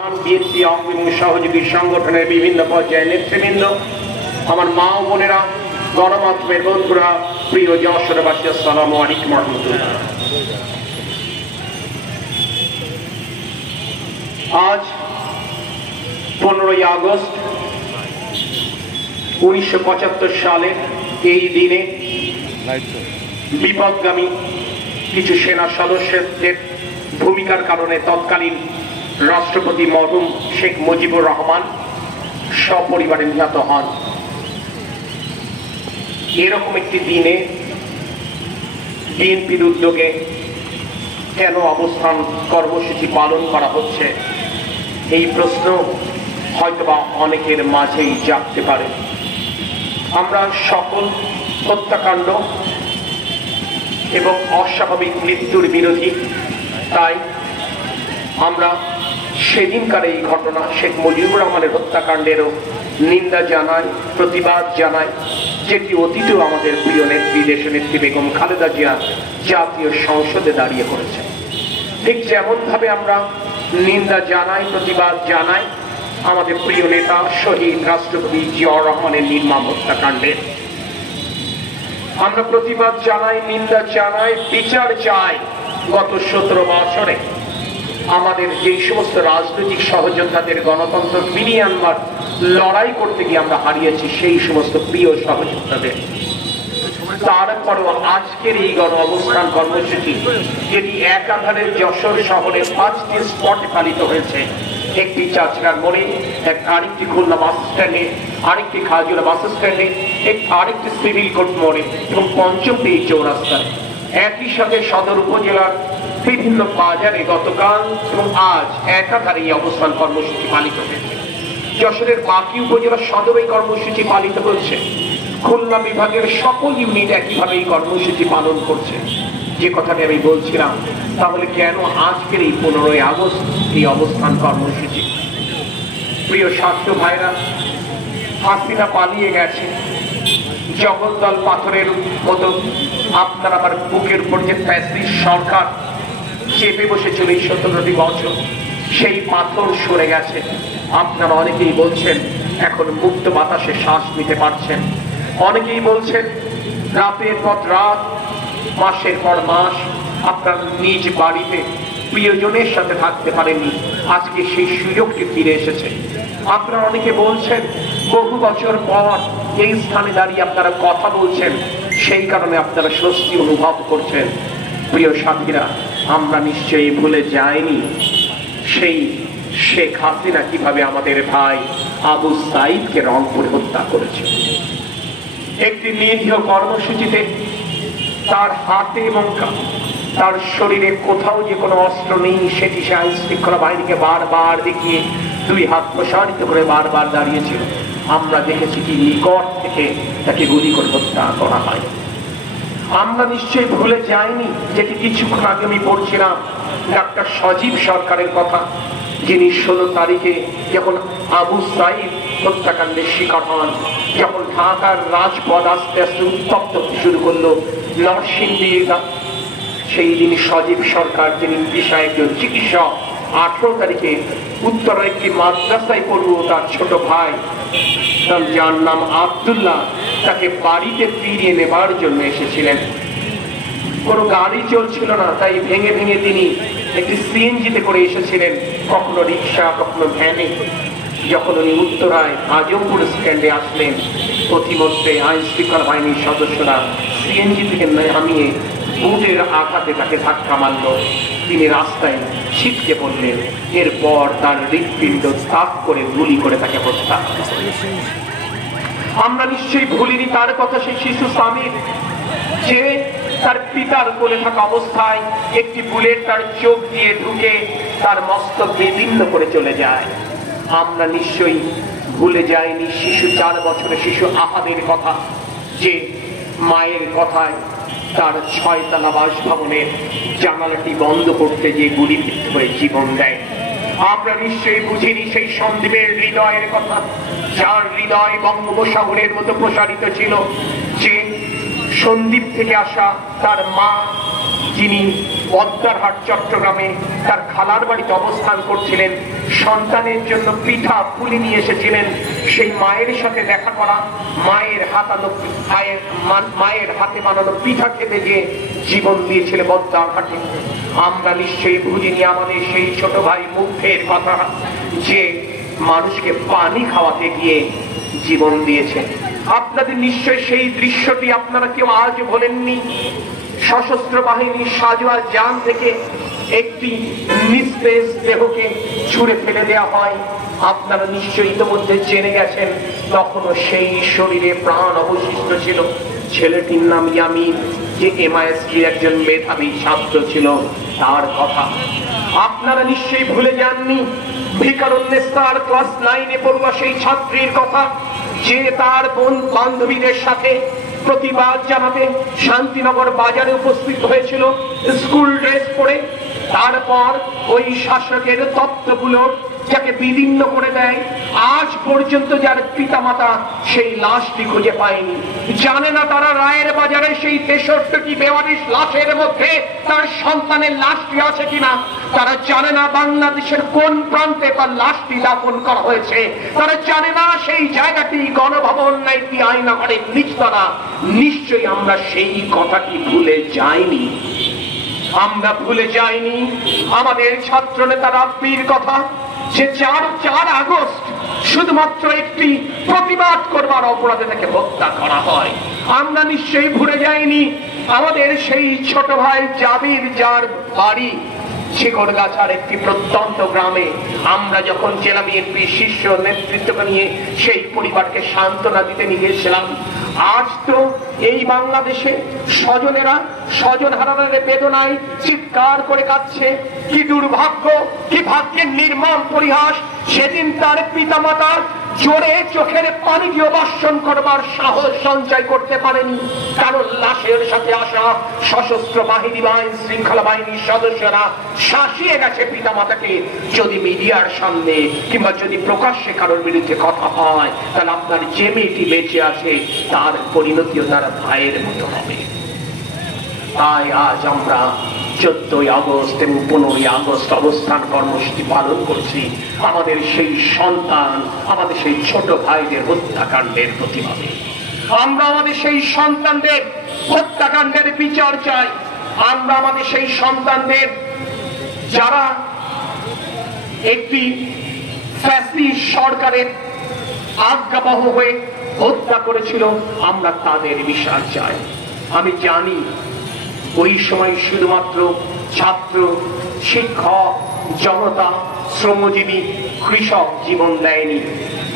BNP এবং সহযোগী সংগঠনের বিভিন্ন পর্যায়ের নেতৃবৃন্দ, আমার মা ও বোনেরা, গণমাধ্যমের বন্ধুরা, প্রিয় যশোরবাসী, আসসালামু আলাইকুম ওয়া রাহমাতুল্লাহ। আজ 15ই আগস্ট 1975 সালের এই দিনে বিপদগামী কিছু সেনা সদস্যদের ভূমিকার কারণে তৎকালীন রাষ্ট্রপতি মরহুম শেখ মুজিবুর রহমান সপরিবারে নিহত হন। এরকম একটি দিনে বিএনপির উদ্যোগে কেন অবস্থান কর্মসূচি পালন করা হচ্ছে, এই প্রশ্ন হয়তোবা অনেকের মাঝেই জাগতে পারে। আমরা সকল হত্যাকাণ্ড এবং অস্বাভাবিক মৃত্যুর বিরোধী, তাই আমরা সেদিনকার এই ঘটনা শেখ মুজিবুর রহমানের হত্যাকাণ্ডেরও নিন্দা জানাই, প্রতিবাদ জানাই, যেটি অতীতেও আমাদের প্রিয় নেত্রী, দেশনেত্রী বেগম খালেদা জিয়া জাতীয় সংসদে দাঁড়িয়ে করেছে। ঠিক যেমন ভাবে আমরা নিন্দা জানাই, প্রতিবাদ জানাই আমাদের প্রিয় নেতা শহীদ রাষ্ট্রপতি জিয়াউর রহমানের নির্মম হত্যাকাণ্ডের। আমরা প্রতিবাদ জানাই, নিন্দা জানাই, বিচার চাই। গত 17 বছরে আমাদের যে সমস্ত রাজনৈতিক সহযোদ্ধাদের গণতন্ত্র ফিরিয়ে আনবার লড়াই করতে গিয়ে আমরা হারিয়েছি, সেই সমস্ত প্রিয় সহযোদ্ধাদের, তারপরও আজকের এই গণ অবস্থান কর্মসূচি যেটি একাধারে যশোর শহরের 5টি স্পটে পালিত হয়েছে, একটি চাচড়ার মোড়ে, আরেকটি খুলনা বাস স্ট্যান্ডে, আরেকটি খাজুরা বাস স্ট্যান্ডে, আরেকটি সিভিল কোর্ট মোড়ে এবং পঞ্চমটি এই চৌরাস্তায়, একই সাথে সদর উপজেলার বিভিন্ন বাজারে গতকাল এবং আজ একাধারে এই অবস্থান কর্মসূচি পালিত হয়েছে। যশোরের বাকি উপজেলা সদর এই কর্মসূচি পালিত হচ্ছে। খুলনা বিভাগের সকল ইউনিট একইভাবে এই কর্মসূচি পালন করছে। যে কথাটি আমি বলছিলাম, তাহলে কেন আজকের এই 15ই আগস্ট এই অবস্থান কর্মসূচি? প্রিয় ছাত্র ভাইরা, হাসিনা পালিয়ে গেছে, জগদ্দল পাথরের মতো আপনার আমার বুকের উপর যে ফ্যাসিস্ট সরকার চেপে বসেছিল এই 17টি বছর, সেই পাথর সরে গেছে। আপনারা অনেকেই বলছেন এখন মুক্ত বাতাসে শ্বাস নিতে পারছেন, অনেকেই বলছেন রাতের পর রাত, মাসের পর মাস আপনার নিজ বাড়িতে প্রিয়জনের সাথে থাকতে পারেননি, আজকে সেই সুযোগটি ফিরে এসেছে। আপনারা অনেকে বলছেন বহু বছর পর এই স্থানে দাঁড়িয়ে আপনারা কথা বলছেন, সেই কারণে আপনারা স্বস্তি অনুভব করছেন। প্রিয় সাথীরা, আমরা নিশ্চয়ই ভুলে যাইনি সেই শেখ হাসিনা কিভাবে আমাদের ভাই আবু সাইদকে রংপুরে হত্যা করেছে। একটি নিরীহ কর্মসূচিতে তার হাতে এবং তার শরীরে কোথাও যে কোনো অস্ত্র নেই, সেটি সে আইন শৃঙ্খলা বাহিনীকে বারবার দেখিয়ে 2 হাত প্রসারিত করে বারবার দাঁড়িয়েছিল। আমরা দেখেছি কি নিকট থেকে তাকে গুলি করে হত্যা করা হয়। আমরা নিশ্চয়ই ভুলে যাইনি, যেটি কিছুক্ষণ আগে আমি পড়ছিলাম ডাক্তার সজীব সরকারের কথা, যিনি 16 তারিখে যখন আবু সাইদ হত্যাকাণ্ডের শিকার হন, যখন ঢাকার রাজপথ আস্তে আস্তে উত্তপ্ত শুরু করলো নরসিংদী, সেই দিন সজীব সরকার, যিনি পেশায় একজন চিকিৎসক, 18 তারিখে উত্তরের একটি মাদ্রাসায় পড়ুয়া তার ছোট ভাই, যার নাম আব্দুল্লাহ, তাকে বাড়িতে ফিরিয়ে নেবার জন্য এসেছিলেন। কোনো গাড়ি চলছিল না, তাই ভেঙে ভেঙে তিনি একটি সিএনজিতে করে এসেছিলেন, কখনো রিক্সা, কখনো ভ্যানে। যখন উনি উত্তরায় আজমপুর স্ট্যান্ডে আসলেন, প্রতিমধ্যে আইন শৃঙ্খলা বাহিনীর সদস্যরা সিএনজি থেকে নামিয়ে বুটের আঘাতে তাকে ধাক্কা মারল, তিনি রাস্তায় ছিটকে পড়লেন। এরপর তার হৃৎপিণ্ড তাক করে গুলি করে তাকে হত্যা। আমরা নিশ্চয়ই ভুলিনি তার কথা, সেই শিশু সামির, যে তার পিতার কোলে থাকা অবস্থায় একটি বুলেট তার চোখ দিয়ে ঢুকে তার মস্তক বিদীর্ণ করে চলে যায়। আমরা নিশ্চয়ই ভুলে যাইনি শিশু 4 বছরের শিশু আহাদের কথা, যে মায়ের কথায় তার 6 তলা বাসভবনের জানালাটি বন্ধ করতে যে গুলিবিদ্ধ হয়ে জীবন দেয়। আমরা নিশ্চয়ই বুঝিনি সেই সন্দীপের হৃদয়ের কথা, যার হৃদয় বঙ্গোপসাগরের মতো প্রসারিত ছিল, যে সন্দীপ থেকে আসা তার মা যিনি পদ্মারহাট চট্টগ্রামে তার খালার বাড়িতে অবস্থান করছিলেন, সন্তানের জন্য পিঠা পুলি নিয়ে এসেছিলেন। সেই মায়ের সাথে দেখা করা, মায়ের হাতে বানানো পিঠা খেতে যে জীবন দিয়েছিল পদ্মারহাটে। আমরা নিশ্চয়ই বুঝিনি আমাদের সেই ছোট ভাই মুগ্ধের কথা, যে মানুষকে পানি খাওয়াতে গিয়ে জীবন দিয়েছে। আপনাদের নিশ্চয় সেই দৃশ্যটি আপনারা কেউ আজ বলেননি। সশস্ত্র বাহিনীর সাজোয়া যান থেকে একটি নিস্তেজ দেহকে ছুঁড়ে ফেলে দেওয়া হয়। আপনারা নিশ্চয়ই ইতিমধ্যে জেনে গেছেন, তখনও সেই শরীরে প্রাণ অবশিষ্ট ছিল। ছেলেটির নাম ইয়ামিন, যে MISTর একজন মেধাবী ছাত্র ছিল, তার কথা আপনারা নিশ্চয়ই ভুলে যাননি। ভিকারুন্নেসার ক্লাস 9-এ পড়ুয়া সেই ছাত্রীর কথা, যে তার বান্ধবীদের সাথে প্রতিবাদ জানাতে শান্তিনগর বাজারে উপস্থিত হয়েছিল স্কুল ড্রেস পরে। তারপর ওই শাসকের তত্ত্বগুলো যাকে বিদীর্ণ করে দেয়, আজ পর্যন্ত যার পিতামাতা সেই লাশটি খুঁজে পায়নি। জানে না তারা রায়ের বাজারে সেই 63টি বেওয়ারিশ লাশের মধ্যে তার সন্তানের লাশটি আছে কিনা। তারা জানে না বাংলাদেশের কোন প্রান্তে তার লাশটি দাফন করা হয়েছে। তারা জানে না সেই জায়গাটি গণভবন নাকি আয়নাঘরের নিচতলা। নিশ্চয়ই আমরা সেই কথাটি ভুলে যাইনি। আমরা ভুলে যাইনি আমাদের ছাত্র নেতা রাব্বির কথা, যে 4 আগস্ট শুধুমাত্র একটি প্রতিবাদ করবার অপরাধে তাকে হত্যা করা হয়। আমরা নিশ্চয়ই ভুলে যাইনি আমাদের সেই ছোট ভাই জাবির, যার বাড়ি শিকড়গাছার একটি প্রত্যন্ত গ্রামে। আমরা যখন জেলা বিএনপি শীর্ষ নেতৃত্বকে নিয়ে সেই পরিবারকে সান্ত্বনা দিতে নিয়ে গেছিলাম। আজ তো এই বাংলাদেশে স্বজনেরা স্বজন হারানোর বেদনায় চিৎকার করে কাঁদছে। কি দুর্ভাগ্য, কি ভাগ্যের নির্মম পরিহাস। সেদিন তার পিতামাতা জোরে চোখের পানি দিয়ে বর্ষণ করবার সাহস সঞ্চয় করতে পারেনি, কারণ লাশের সাথে আসা সশস্ত্র বাহিনী বা আইন শৃঙ্খলা বাহিনীর সদস্যরা শাসিয়ে গেছে পিতামাতাকে। যদি মিডিয়ার সামনে কিংবা যদি প্রকাশ্যে কারোর বিরুদ্ধে কথা হয়, তাহলে আপনার যে মেয়েটি বেঁচে আছে তার পরিণতিও তার ভাইয়ের মতো হবে। তাই আজ আমরা 14 আগস্ট এবং 15 আগস্ট অবস্থান কর্মসূচি পালন করছি আমাদের সেই সন্তান, আমাদের সেই ছোট ভাইদের হত্যাকাণ্ডের প্রতিবাদে। আমরা আমাদের সেই সন্তানদের হত্যাকাণ্ডের বিচার চাই। আমরা আমাদের সেই সন্তানদের, যারা একটি ফ্যাসিস্ট সরকারের আজ্ঞাবহ হয়ে হত্যা করেছিল, আমরা তাদের বিচার চাই। আমি জানি ওই সময় শুধুমাত্র ছাত্র, শিক্ষক, জনতা, শ্রমজীবী, কৃষক জীবন দেয়নি,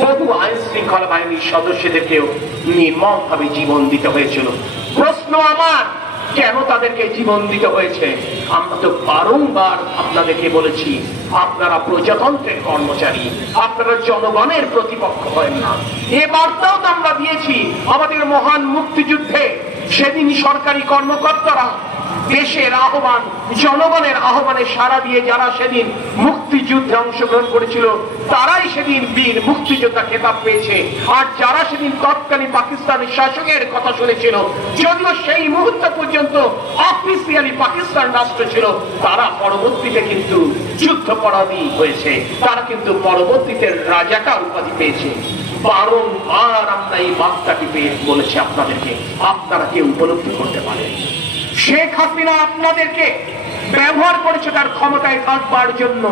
বহু আইন শৃঙ্খলা বাহিনীর সদস্যদেরকেও নির্মমভাবে জীবন দিতে হয়েছিল। প্রশ্ন আমার, কেন তাদেরকে জীবন দিতে হয়েছে? আমরা তো বারংবার আপনাদেরকে বলেছি, আপনারা প্রজাতন্ত্রের কর্মচারী, আপনারা জনগণের প্রতিপক্ষ হয় না। এ বার্তাও তো আমরা দিয়েছি আমাদের মহান মুক্তিযুদ্ধে। সেদিন সরকারি কর্মকর্তারা দেশের আহ্বান, জনগণের আহ্বানে সাড়া দিয়ে যারা সেদিন মুক্তিযুদ্ধে অংশগ্রহণ করেছিল, তারাই সেদিন বীর মুক্তিযোদ্ধা খেতাব পেয়েছে। আর যারা সেদিন তৎকালীন পাকিস্তানের শাসকের কথা শুনেছিল, যদিও সেই মুহূর্ত পর্যন্ত অফিসিয়ালি পাকিস্তান রাষ্ট্র ছিল, তারা পরবর্তীতে কিন্তু যুদ্ধাপরাধী হয়েছে, তারা কিন্তু পরবর্তীতে রাজাকার উপাধি পেয়েছে। বারংবার আমরা এই বার্তাটি পেয়ে বলেছি আপনাদেরকে, আপনারা কেউ উপলব্ধি করতে পারেন। শেখ হাসিনা আপনাদেরকে ব্যবহার করেছে তার ক্ষমতায় থাকবার জন্য।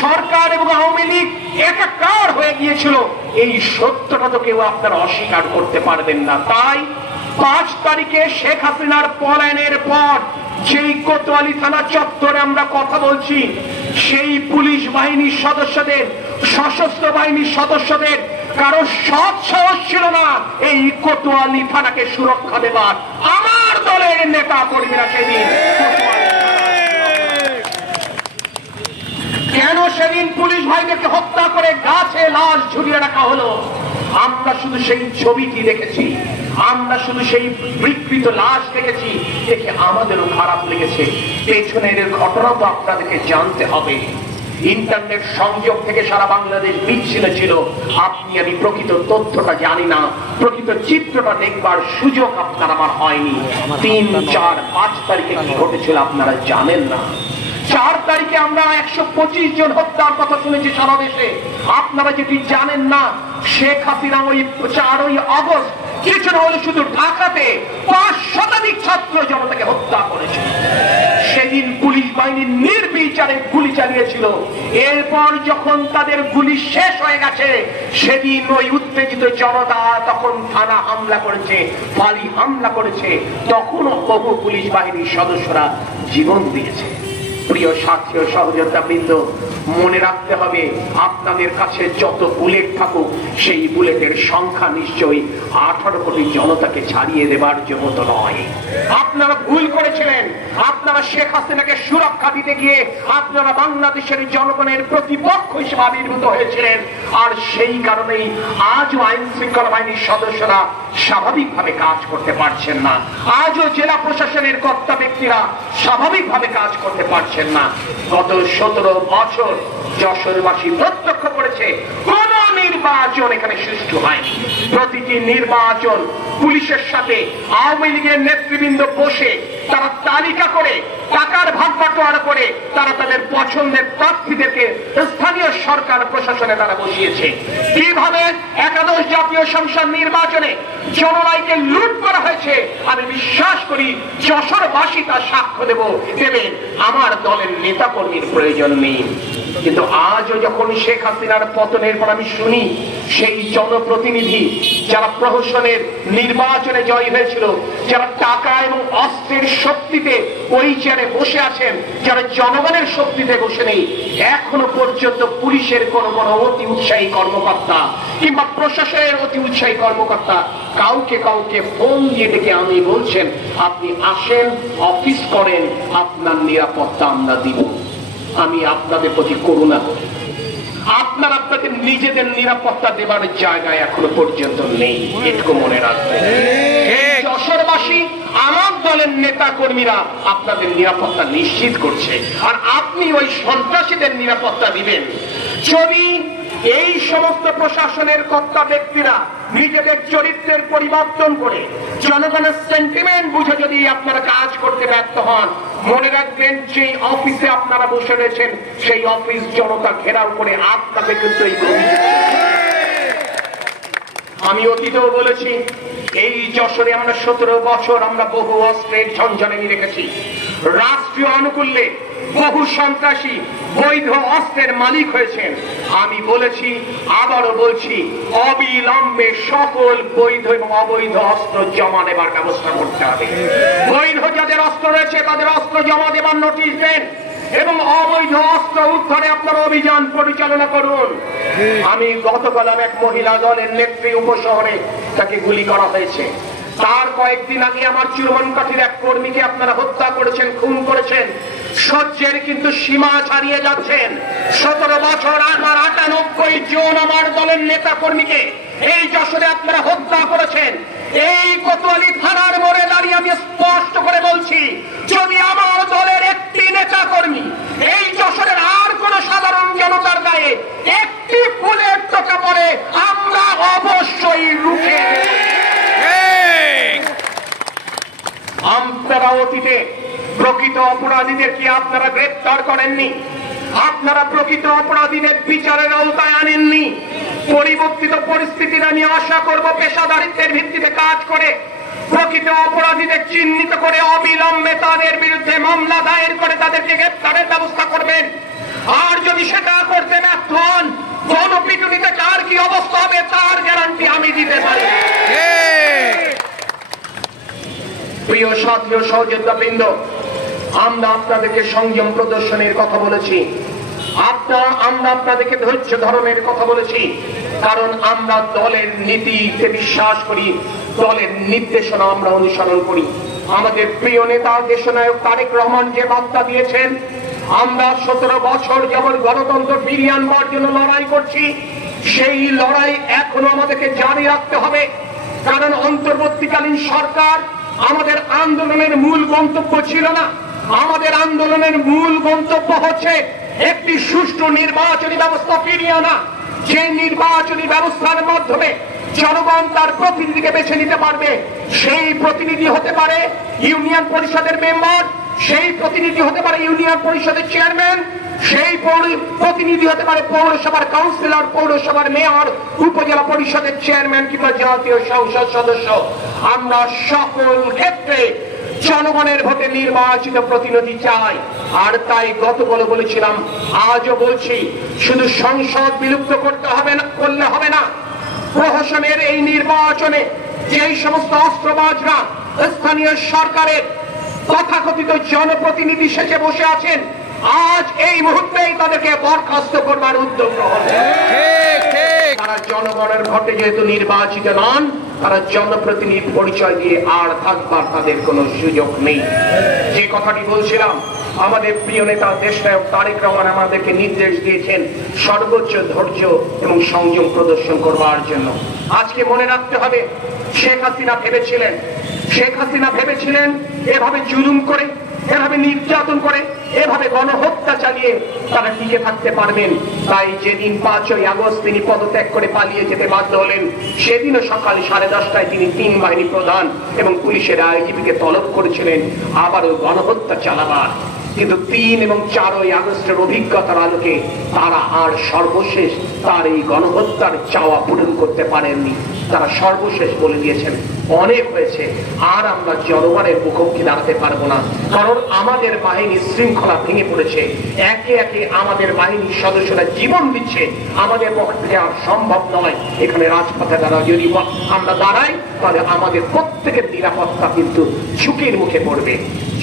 সরকার এবং আওয়ামী লীগ একাকার হয়ে গিয়েছিল, এই সত্যটা তো কেউ আপনারা অস্বীকার করতে পারবেন না। তাই 5 তারিখে শেখ হাসিনার পলায়নের পর যেই কোতোয়ালি থানা চত্বরে আমরা কথা বলছি, সেই পুলিশ বাহিনীর সদস্যদের, সশস্ত্র বাহিনীর সদস্যদের কারো সৎ সাহস ছিল না এই কোতোয়ালি থানাকে সুরক্ষা দেবার। আমার দলের নেতা কর্মীরা সেদিন কেন সেদিন পুলিশ ভাইদেরকে হত্যা করে গাছে লাশ ঝুলিয়ে রাখা হলো? আমরা শুধু সেই ছবিটি দেখেছি, আমরা শুধু সেই বিকৃত লাশ দেখেছি, দেখে আমাদেরও খারাপ লেগেছে। পেছনের ঘটনা তো আপনাদেরকে জানতে হবে। ইন্টারনেট সংযোগ থেকে সারা বাংলাদেশ বিচ্ছিন্ন ছিল। আপনি আমি প্রকৃত তথ্যটা জানি না, প্রকৃত চিত্রটা দেখবার সুযোগ আপনার আমার হয়নি। 3, 4, 5 তারিখে কি ঘটেছিল আপনারা জানেন না। 4 তারিখে আমরা 125 জন হত্যার কথা শুনেছি সারা দেশে। আপনারা যেটি জানেন না, শেখ হাসিনা ওই 4ই আগস্ট কিছু না হলে শুধু ঢাকাতে 5 শতাধিক ছাত্র জনতাকে হত্যা করেছে। সেদিন পুলিশ বাহিনী নির্বিচারে গুলি চালিয়েছিল। এরপর যখন তাদের গুলি শেষ হয়ে গেছে, সেদিন ওই উত্তেজিত জনতা তখন থানা হামলা করেছে, ফাঁড়ি হামলা করেছে, তখনও বহু পুলিশ বাহিনীর সদস্যরা জীবন দিয়েছে। প্রিয় সাথী ও সহযোদ্ধা বৃন্দ, মনে রাখতে হবে, আপনাদের কাছে যত বুলেট থাকুক, সেই বুলেটের সংখ্যা নিশ্চয়ই 18 কোটি জনতাকে ছাড়িয়ে দেবার জন্য তো নয়। আপনারা ভুল করেছিলেন। আপনারা শেখ হাসিনাকে সুরক্ষা দিতে গিয়ে আপনারা বাংলাদেশের জনগণের প্রতিপক্ষ হিসেবে আবির্ভূত হয়েছিলেন। আর সেই কারণেই আজও আইন শৃঙ্খলা বাহিনীর সদস্যরা স্বাভাবিকভাবে কাজ করতে পারছেন না। আজও জেলা প্রশাসনের কর্তা ব্যক্তিরা স্বাভাবিকভাবে কাজ করতে পারছেন না। গত 17 বছর যশোরবাসী প্রত্যক্ষ করেছে, কোন নির্বাচন এখানে সুষ্ঠু হয়নি। প্রতিটি নির্বাচন পুলিশের সাথে আওয়ামী লীগের নেতৃবৃন্দ বসে তারা তালিকা করে টাকার ভাগ বাটোয়ারা করে তারা তাদের পছন্দের প্রার্থীদেরকে স্থানীয় সরকার প্রশাসনে তারা বসিয়েছে। কিভাবে একাদশ জাতীয় সংসদ নির্বাচনে জনগণকে লুট করা হয়েছে, আমি বিশ্বাস করি যশোরবাসী তার সাক্ষ্য দেবে। আমার দলের নেতা কর্মীর প্রয়োজন নেই। কিন্তু আজও যখন শেখ হাসিনার পতনের পর আমি শুনি, সেই জনপ্রতিনিধি যারা প্রহসনের নির্বাচনে জয় হয়েছিল, যারা টাকা এবং অস্ত্রের শক্তিতে ওই চেয়ারে বসে আছেন, যারা জনগণের শক্তিতে বসে নেই, এখনো পর্যন্ত পুলিশের কোন অতি উৎসাহী কর্মকর্তা কিংবা প্রশাসনের অতি উৎসাহী কর্মকর্তা কাউকে ফোন দিয়ে ডেকে আমি বলছেন, আপনি আসেন, অফিস করেন, আপনার নিরাপত্তা আমরা দিব। আমি আপনাদের প্রতি করুণা করি। আপনারা আপনাদের নিজেদের নিরাপত্তা দেবার জায়গায় এখনো পর্যন্ত নেই, এটুকু মনে রাখবেন। যশোরবাসী, আমার দলের নেতা কর্মীরা আপনাদের নিরাপত্তা নিশ্চিত করছে, আর আপনি ওই সন্ত্রাসীদের নিরাপত্তা দিবেন। যদি এই সমস্ত প্রশাসনের কর্তা ব্যক্তিরা নিজেদের চরিত্রের পরিবর্তন করে জনগণের সেন্টিমেন্ট বুঝে যদি আপনারা কাজ করতে ব্যর্থ হন, মনে রাখবেন সেই অফিসে আপনারা বসে রয়েছেন, সেই অফিস জনতা ঘেরাও করে আপনাদের কিন্তু এই আমি অতীতেও বলেছি, এই যশোরে আমরা 17 বছর আমরা বহু অস্ত্রের ঝনঝনানি রেখেছি। রাষ্ট্রীয় আনুকূল্যে বহু সন্ত্রাসী বৈধ অস্ত্রের মালিক হয়েছেন। আমি বলেছি, আবারও বলছি, অবিলম্বে সকল বৈধ এবং অবৈধ অস্ত্র জমা দেবার ব্যবস্থা করতে হবে। বৈধ যাদের অস্ত্র রয়েছে তাদের অস্ত্র জমা দেবার নোটিশ দেন এবং অবৈধ অস্ত্র উদ্ধারে আপনারা অভিযান পরিচালনা করুন। আমি গতকাল এক মহিলা দলের নেত্রী উপশহরে তাকে গুলি করা হয়েছে। তার কয়েকদিন আগে আমার চিরমনকাঠির এক কর্মীকে আপনারা হত্যা করেছেন, খুন করেছেন। সহ্যের কিন্তু সীমা ছাড়িয়ে যাচ্ছেন। 17 বছর আমার 98 জন আমার দলের নেতা কর্মীকে এই যশোরে আপনারা হত্যা করেছেন। এই কোতোয়ালি থানার মোড়ে দাঁড়িয়ে আমি স্পষ্ট করে বলছি, যদি আমার দলের একটি নেতা কর্মী এই যশোরের আর কোন সাধারণ জনতার গায়ে একটি ফুলের টোকা পড়ে, আমরা অবশ্যই রুখে। আপনারা অতীতে প্রকৃত অপরাধীদের কি আপনারা গ্রেপ্তার করেননি? আপনারা প্রকৃত অপরাধীদের বিচারের আওতায় আনেননি। পরিবর্তিত পরিস্থিতির আমি আশা করব পেশাদারিত্বের ভিত্তিতে কাজ করে প্রকৃত অপরাধীদের চিহ্নিত করে অবিলম্বে তাদের বিরুদ্ধে মামলা দায়ের করে তাদেরকে গ্রেপ্তারের ব্যবস্থা করবেন। আর যদি সেটা করতে ব্যর্থ হন, গণপিটুনিতে কার কি অবস্থা হবে তার গ্যারান্টি আমি দিতে পারি। প্রিয় সাথী ও সহযোদ্ধা বৃন্দ, আমরা আপনাদেরকে সংযম প্রদর্শনের কথা বলেছি, আমরা আপনাদেরকে ধৈর্য ধারণের কথা বলেছি, কারণ আমরা দলের নীতিতে বিশ্বাস করি, দলের নির্দেশনা আমরা অনুসরণ করি। আমাদের প্রিয় নেতা দেশনায়ক তারেক রহমান যে বার্তা দিয়েছেন, আমরা 17 বছর যেমন গণতন্ত্র ফিরিয়ে আনবার জন্য লড়াই করছি, সেই লড়াই এখনো আমাদেরকে জারি রাখতে হবে। কারণ অন্তর্বর্তীকালীন সরকার আমাদের আন্দোলনের মূল গন্তব্য ছিল না। আমাদের আন্দোলনের মূল গন্তব্য হচ্ছে একটি সুষ্ঠু নির্বাচনী ব্যবস্থা ফিরিয়ে আনা, যে নির্বাচনী ব্যবস্থার মাধ্যমে জনগণ তার প্রতিনিধিকে বেছে নিতে পারবে। সেই প্রতিনিধি হতে পারে ইউনিয়ন পরিষদের মেম্বার, সেই প্রতিনিধি হতে পারে ইউনিয়ন পরিষদের চেয়ারম্যান, সেই প্রতিনিধি হতে পারে পৌরসভার কাউন্সিলর, পৌরসভার মেয়র, উপজেলা পরিষদের চেয়ারম্যান কিংবা জাতীয় সংসদ সদস্য। আমরা সকল ক্ষেত্রে জনগণের ভোটে নির্বাচিত প্রতিনিধি চাই। আর তাই গতকাল বলেছিলাম, আজও বলছি, শুধু সংসদ বিলুপ্ত করলে হবে না। প্রশাসনের এই নির্বাচনে যেই সমস্ত অস্ত্রবাজরা স্থানীয় সরকারের তথাকথিত জনপ্রতিনিধি সেজে বসে আছেন, আজ এই মুহূর্তেই তাদেরকে বরখাস্ত করবার উদ্যোগ গ্রহণ। তারা জনগণের ভোটে যেহেতু নির্বাচিত নন, তারা জনপ্রতিনিধি পরিচয় দিয়ে আর থাকবার তাদের কোনো সুযোগ নেই। যে কথাটি বলছিলাম, আমাদের প্রিয় নেতা দেশনায়ক তারেক রহমান আমাদেরকে নির্দেশ দিয়েছেন সর্বোচ্চ ধৈর্য এবং সংযম প্রদর্শন করবার জন্য। আজকে মনে রাখতে হবে, শেখ হাসিনা ভেবেছিলেন এভাবে জুলুম করে, এভাবে নির্যাতন করে, এভাবে গণহত্যা চালিয়ে তারা টিকে থাকতে পারবেন। তাই যেদিন 5ই আগস্ট তিনি পদত্যাগ করে পালিয়ে যেতে বাধ্য হলেন, সেদিনও সকাল 10:30টায় তিনি 3 বাহিনী প্রধান এবং পুলিশের আইজিপিকে তলব করেছিলেন আবারও গণহত্যা চালাবার। কিন্তু 3 এবং 4ই আগস্টের অভিজ্ঞতার আলোকে তারা আর সর্বশেষ তার এই গণহত্যার চাওয়া পূরণ করতে পারেননি। তারা সর্বশেষ বলে দিয়েছেন, অনেক হয়েছে, আর আমরা জনগণের মুখোমুখি দাঁড়াতে পারবো না। কারণ আমাদের বাহিনীর শৃঙ্খলা ভেঙে পড়েছে, একে একে আমাদের বাহিনীর সদস্যরা জীবন দিচ্ছে, আমাদের পক্ষে আর সম্ভব নয় এখানে রাজপথে দাঁড়া। যদি আমরা দাঁড়াই তাহলে আমাদের প্রত্যেকের নিরাপত্তা কিন্তু ঝুঁকির মুখে পড়বে।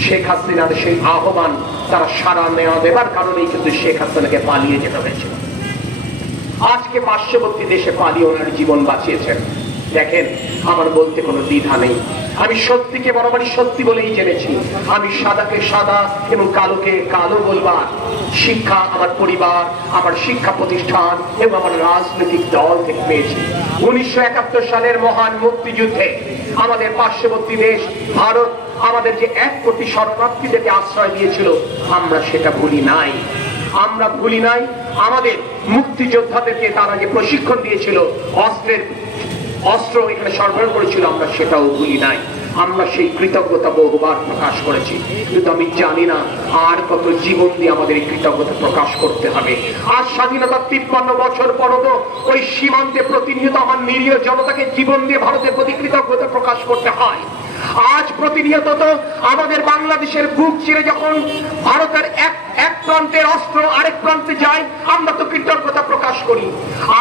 শেখ হাসিনার সেই আহ্বান তারা সাড়া নেওয়া দেবার কারণেই কিন্তু শেখ হাসিনাকে পালিয়ে যেতে হয়েছিল। আজকে পার্শ্ববর্তী দেশে পালিয়ে ওনার জীবন বাঁচিয়েছেন। দেখেন, আমার বলতে কোনো দ্বিধা নেই। আমি সত্যিকে বরাবরই সত্যি বলেই জেনেছি। আমি সাদাকে সাদা এবং কালোকে কালো বলবার শিক্ষা আমার পরিবার, আমার শিক্ষা প্রতিষ্ঠান এবং আমার রাজনৈতিক দল থেকে পেয়েছি। 1971 সালের মহান মুক্তিযুদ্ধে আমাদের পার্শ্ববর্তী দেশ ভারত আমাদের যে 1 কোটি শরণার্থীদেরকে আশ্রয় দিয়েছিল, আমরা সেটা ভুলি নাই। আমাদের মুক্তিযোদ্ধাদেরকে তারা যে প্রশিক্ষণ দিয়েছিল, অস্ত্র এখানে সরবরাহ করেছিল, আমরা সেটাও ভুলি নাই। আমরা সেই কৃতজ্ঞতা বহুবার প্রকাশ করেছি। কিন্তু আমি জানি না আর কত জীবন দিয়ে আমাদের এই কৃতজ্ঞতা প্রকাশ করতে হবে। আজ স্বাধীনতার 53 বছর পরও তো ওই সীমান্তে প্রতিনিয়ত আমার নিরীহ জনতাকে জীবন দিয়ে ভারতের প্রতি কৃতজ্ঞতা প্রকাশ করতে হয়। আজ প্রতিনিয়ত তো আমাদের বাংলাদেশের বুক চিরে যখন ভারতের এক প্রান্তের অস্ত্র আরেক প্রান্তে যায়, আমরা তো কৃতজ্ঞতা প্রকাশ করি।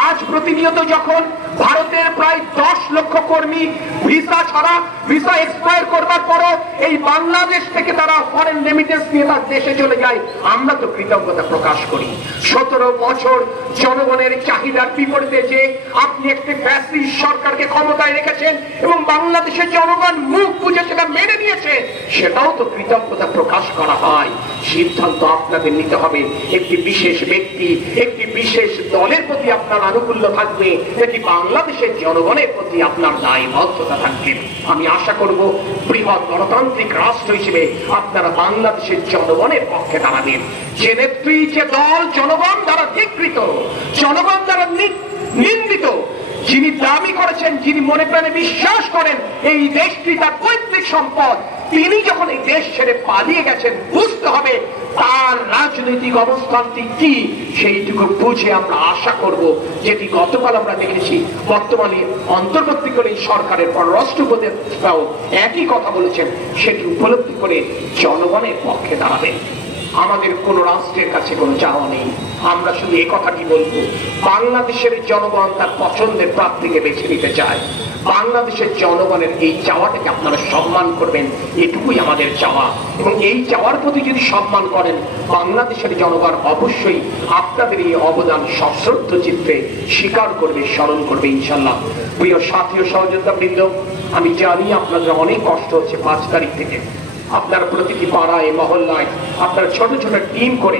আজ প্রতিনিয়ত যখন ভারতের প্রায় 10 লক্ষ কর্মী ভিসা এক্সপায়ার করবার পরও এই বাংলাদেশ থেকে তারা ফরেন রেমিটেন্স নিয়ে তার দেশে চলে যায়, আমরা তো কৃতজ্ঞতা প্রকাশ করি। 17 বছর জনগণের চাহিদার বিপরীতে যে আপনি একটি ফ্যাসিস্ট সরকারকে ক্ষমতায় রেখেছেন এবং বাংলাদেশের জনগণ মুখ বুঝে সেটা মেনে নিয়েছে, সেটাও তো কৃতজ্ঞতা প্রকাশ করা হয়। সিদ্ধান্ত আপনাদের নিতে হবে। একটি বিশেষ ব্যক্তি, একটি বিশেষ দলের প্রতি আপনার আনুকূল্য থাকবে, এটি বাংলাদেশের জনগণের প্রতি আপনার দায়বদ্ধতা থাকবে। আমি আশা করব বৃহৎ গণতান্ত্রিক রাষ্ট্র হিসেবে আপনারা বাংলাদেশের জনগণের পক্ষে দাঁড়াবেন। যে নেত্রী, যে দল জনগণ দ্বারা ধিকৃত, জনগণ দ্বারা নিন্দিত, যিনি দাবি করেছেন, যিনি মনে প্রাণে বিশ্বাস করেন এই দেশটি তার পৈতৃক সম্পদ, তিনি যখন এই দেশ ছেড়ে পালিয়ে গেছেন, বুঝতে হবে তার রাজনৈতিক অবস্থানটি কি, সেইটুকু বুঝে আমরা আশা করব, যেটি গতকাল আমরা দেখেছি। বর্তমানে অন্তর্বর্তীকালীন সরকারের পররাষ্ট্র উপদেষ্টাও একই কথা বলেছেন, সেটি উপলব্ধি করে জনগণের পক্ষে দাঁড়াবেন। আমাদের কোন রাষ্ট্রের কাছে কোনো চাওয়া নেই। আমরা শুধু এই কথাটি বলবো, বাংলাদেশের জনগণ তার পছন্দের প্রার্থীকে বেছে নিতে চায়। বাংলাদেশের জনগণের এই চাওয়াটাকে আপনারা সম্মান করবেন, এটুকুই আমাদের চাওয়া। এবং এই চাওয়ার প্রতি যদি সম্মান করেন, বাংলাদেশের জনগণ অবশ্যই আপনাদের এই অবদান সশ্রদ্ধ চিত্রে স্বীকার করবে, স্মরণ করবে ইনশাল্লাহ। প্রিয় সাথী ও সহযোদ্ধা বৃন্দ, আমি জানি আপনাদের অনেক কষ্ট হচ্ছে। 5 তারিখ থেকে আপনার প্রতিটি পাড়ায় মহল্লায় আপনারা ছোট ছোট টিম করে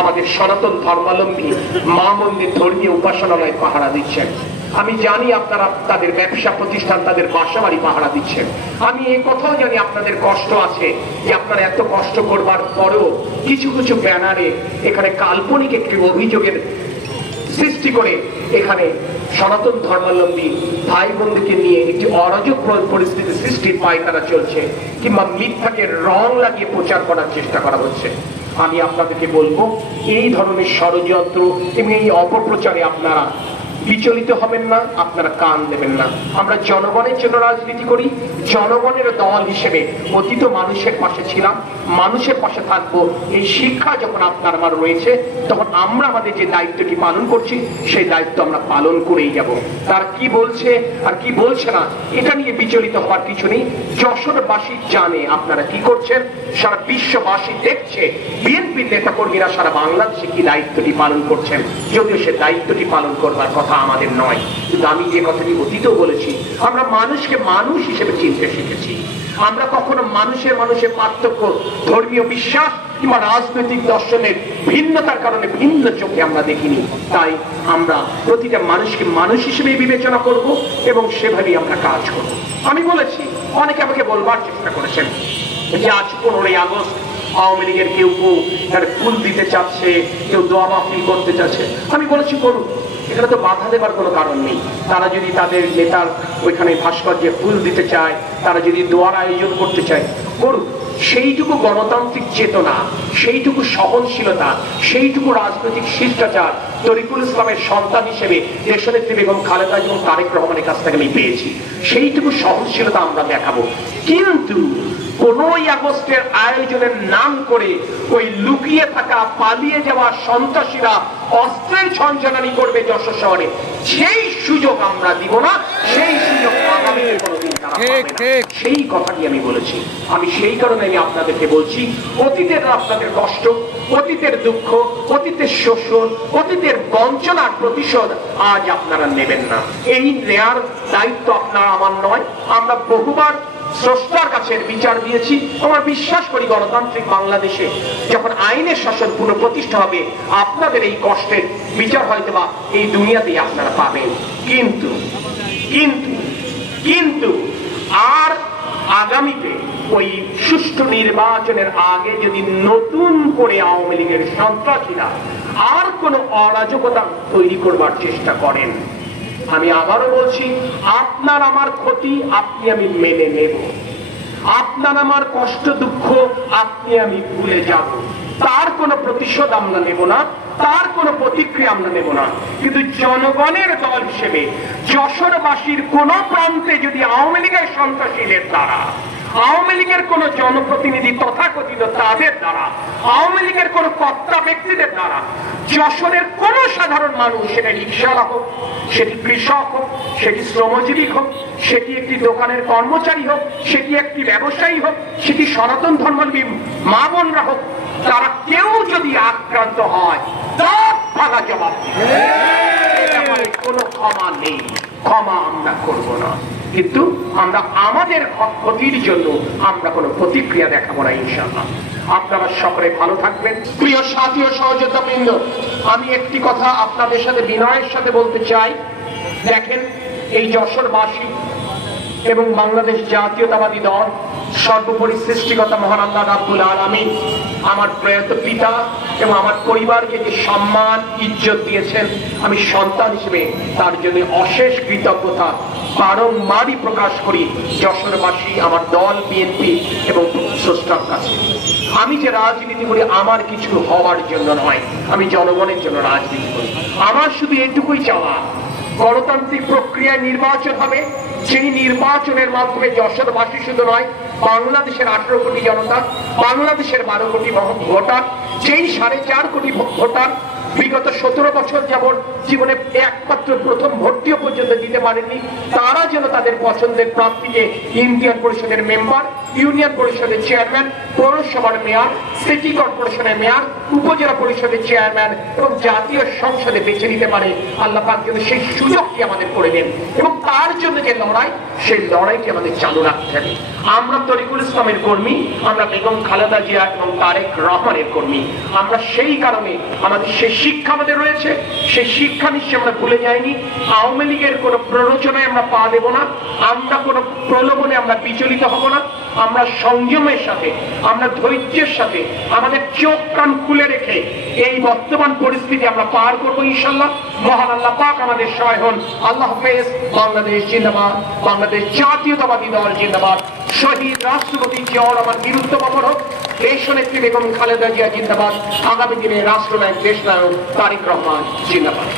আমাদের সনাতন ধর্মাবলম্বী মা মন্দির ধর্মীয় উপাসনালয় পাহারা দিচ্ছেন। আমি জানি আপনারা তাদের ব্যবসা প্রতিষ্ঠান, তাদের বাসা বাড়ি পাহারা দিচ্ছেন। আমি এই কথাও জানি আপনাদের কষ্ট আছে, যে আপনারা এত কষ্ট করবার পরেও কিছু কিছু ব্যানারে এখানে কাল্পনিক একটি অভিযোগের সৃষ্টি করে এখানে সনাতন ধর্মাবলম্বী ভাই বোনদেরকে নিয়ে একটি অরাজক পরিস্থিতি সৃষ্টির পায়তারা চলছে, কিংবা মিথ্যাকে রং লাগিয়ে প্রচার করার চেষ্টা করা হচ্ছে। আমি আপনাদেরকে বলবো, এই ধরনের ষড়যন্ত্র এবং এই অপপ্রচারে আপনারা বিচলিত হবেন না, আপনারা কান দেবেন না। আমরা জনগণের জন্য রাজনীতি করি, জনগণের দল হিসেবে অতীত মানুষের পাশে ছিলাম, মানুষের পাশে থাকবো। এই শিক্ষা যখন আপনার আমার রয়েছে, তখন আমরা আমাদের যে দায়িত্বটি পালন করছি সেই দায়িত্ব আমরা পালন করেই যাব। তার কি বলছে আর কি বলছে না এটা নিয়ে বিচলিত হওয়ার কিছু নেই। যশোরবাসী জানে আপনারা কি করছেন, সারা বিশ্ববাসী দেখছে বিএনপির নেতা কর্মীরা সারা বাংলাদেশে কি দায়িত্বটি পালন করছেন, যদিও সে দায়িত্বটি পালন করবার কথা আমাদের নয়। কিন্তু আমি যে কথাটি অতীতেও বলেছি, আমরা মানুষকে মানুষ হিসেবে চিনতে শিখেছি। আমরা কখনো মানুষের পার্থক্য, ধর্মীয় বিশ্বাস কিংবা রাজনৈতিক দর্শনের ভিন্নতার কারণে ভিন্ন চোখে আমরা দেখিনি। তাই আমরা প্রতিটা মানুষকে মানুষ হিসেবে বিবেচনা করব এবং সেভাবেই আমরা কাজ করব। আমি বলেছি, অনেকে আমাকে বলবার চেষ্টা করেছেন যে আজ 15ই আগস্ট আওয়ামী লীগের কেউ ফুল দিতে চাচ্ছে, কেউ দোয়া মাহফিল করতে চাচ্ছে। আমি বলেছি করুন, এখানে তো বাধা দেবার কোনো কারণ নেই। তারা যদি তাদের নেতার ওইখানে ভাস্কর্যে ফুল দিতে চায়, তারা যদি দোয়ার আয়োজন করতে চায়, করুক। সেইটুকু গণতান্ত্রিক চেতনা, সেইটুকু সহনশীলতা, সেইটুকু রাজনৈতিক শিষ্টাচার তরিকুল ইসলামের সন্তান হিসেবে দেশনেত্রী বেগম খালেদা এবং তারেক রহমানের কাছ থেকে আমি পেয়েছি। সেইটুকু সহনশীলতা আমরা দেখাবো। কিন্তু 15ই আগস্টের আয়োজনের নাম করে ওই লুকিয়ে থাকা, পালিয়ে যাওয়া সন্ত্রাসীরা অস্ত্রের ঝঞ্ঝানি করবে যশোর শহরে, সেই সুযোগ আমরা দিব না। সেই সুযোগ আগামী কোনোদিন তারা পাবে না। সেই কথাটি আমি বলেছি। আমি সেই কারণে আমি আপনাদেরকে বলছি, অতীতের আপনাদের কষ্ট, অতীতের দুঃখ, অতীতের শোষণ, অতীতের বঞ্চনার প্রতিশোধ আজ আপনারা নেবেন না। এই নেয়ার দায়িত্ব আপনার আমার নয়। আমরা বহুবার স্রষ্টার কাছে বিচার দিয়েছি। আমরা বিশ্বাস করি গণতান্ত্রিক বাংলাদেশে যখন আইনের শাসন পুনঃপ্রতিষ্ঠা হবে, আপনাদের এই কষ্টের বিচার হয়তো বা এই দুনিয়াতেই আপনারা পাবেন। কিন্তু কিন্তু কিন্তু আর আগামীতে ওই সুষ্ঠু নির্বাচনের আগে যদি নতুন করে আওয়ামী লীগের সন্ত্রাসীরা আর কোনো অরাজকতা তৈরি করবার চেষ্টা করেন, আমি আবারও বলছি, আপনার আমার ক্ষতি আপনি আমি মেনে নেব, আপনার আমার কষ্ট দুঃখ আপনি আমি ভুলে যাব, তার কোনো প্রতিশোধ আমরা নেব না, তার কোনো প্রতিক্রিয়া আমরা নেব না। কিন্তু জনগণের দল হিসেবে যশোরবাসীর কোন প্রান্তে যদি আওয়ামী লীগের সন্ত্রাসীদের দ্বারা, আওয়ামী লীগের কোন জনপ্রতিনিধি তথাকথিত তাদের দ্বারা, আওয়ামী লীগের কোন কর্তা ব্যক্তিদের দ্বারা যশোরের কোন সাধারণ মানুষ, সেটা রিকশাওয়ালা হোক, সেটি কৃষক হোক, সেটি শ্রমজীবী হোক, সেটি একটি দোকানের কর্মচারী হোক, সেটি একটি ব্যবসায়ী হোক, সেটি সনাতন ধর্মাবলম্বী মা বোনরা হোক, তারা কেউ যদি আক্রান্ত হয় তার ভাঙা জবাব কোনো ক্ষমা নেই, ক্ষমা আমরা করব না। কিন্তু আমরা আমাদের ক্ষতির জন্য আমরা কোনো প্রতিক্রিয়া দেখাবো না, ইনশাআল্লাহ। আপনারা সকলে ভালো থাকবেন। প্রিয় সাথী ও সহযোদ্ধাবৃন্দ, আমি একটি কথা আপনাদের সাথে বিনয়ের সাথে বলতে চাই। দেখেন, এই যশোরবাসী এবং বাংলাদেশ জাতীয়তাবাদী দল, সর্বোপরি সৃষ্টিকর্তা মহান আল্লাহ রাব্বুল আলামিন আমার প্রয়াত পিতা এবং আমার পরিবারকে যে সম্মান ইজ্জত দিয়েছেন, আমি সন্তান হিসেবে তার জন্য অশেষ কৃতজ্ঞতা বারংবারই প্রকাশ করি যশোরবাসী, আমার দল বিএনপি এবং স্রষ্টার কাছে। আমি যে রাজনীতি করি আমার কিছু হওয়ার জন্য নয়, আমি জনগণের জন্য রাজনীতি করি। আমার শুধু এটুকুই চাওয়া, গণতান্ত্রিক প্রক্রিয়ায় নির্বাচন হবে, সেই নির্বাচনের মাধ্যমে যশোরবাসী শুধু নয়, বাংলাদেশের 18 কোটি জনতা, বাংলাদেশের 12 কোটি ভোটার, যেই 4.5 কোটি ভোটার বিগত 17 বছর যাবৎ জীবনে একমাত্র প্রথম ভোটটিও পর্যন্ত দিতে পারেননি, তারা যেন তাদের পছন্দের প্রার্থীকে ইউনিয়ন পরিষদের মেম্বার, ইউনিয়ন পরিষদের চেয়ারম্যান, পৌরসভার মেয়র, সিটি কর্পোরেশনের মেয়র, উপজেলা পরিষদের চেয়ারম্যান এবং জাতীয় সংসদে বেছে নিতে পারে। আল্লাহ পাক যেন সেই সুযোগটি আমাদের করে দেন এবং তার জন্য যে লড়াই, সেই লড়াইকে আমাদের চালু রাখতে হবে। আমরা তরিকুল ইসলামের কর্মী, আমরা বেগম খালেদা জিয়া এবং তারেক রহমানের কর্মী। আমরা সেই কারণে আমাদের সেই শিক্ষা আমাদের রয়েছে, সেই শিক্ষা নিশ্চয় আমরা ভুলে যাইনি। আওয়ামী লীগের কোনো প্ররোচনায় আমরা পা দেব না, আমরা কোনো প্রলোভনে আমরা বিচলিত হব না। আমরা সংযমের সাথে, আমরা ধৈর্যের সাথে আমাদের চোখ কান খুলে রেখে এই বর্তমান পরিস্থিতি আমরা পার করবো ইনশাল্লাহ। মহান আল্লাহ পাক আমাদের সহায় হন। আল্লাহ হাফেজ। বাংলাদেশ জিন্দাবাদ, বাংলাদেশ জাতীয়তাবাদী দল জিন্দাবাদ, শহীদ রাষ্ট্রপতি জিয়াউর রহমান বীরুত্তম অমর হোক, দেশনেত্রী বেগম খালেদা জিয়া জিন্দাবাদ, আগামী দিনে রাষ্ট্রনায়ক দেশনায়ক তারেক রহমান জিন্দাবাদ।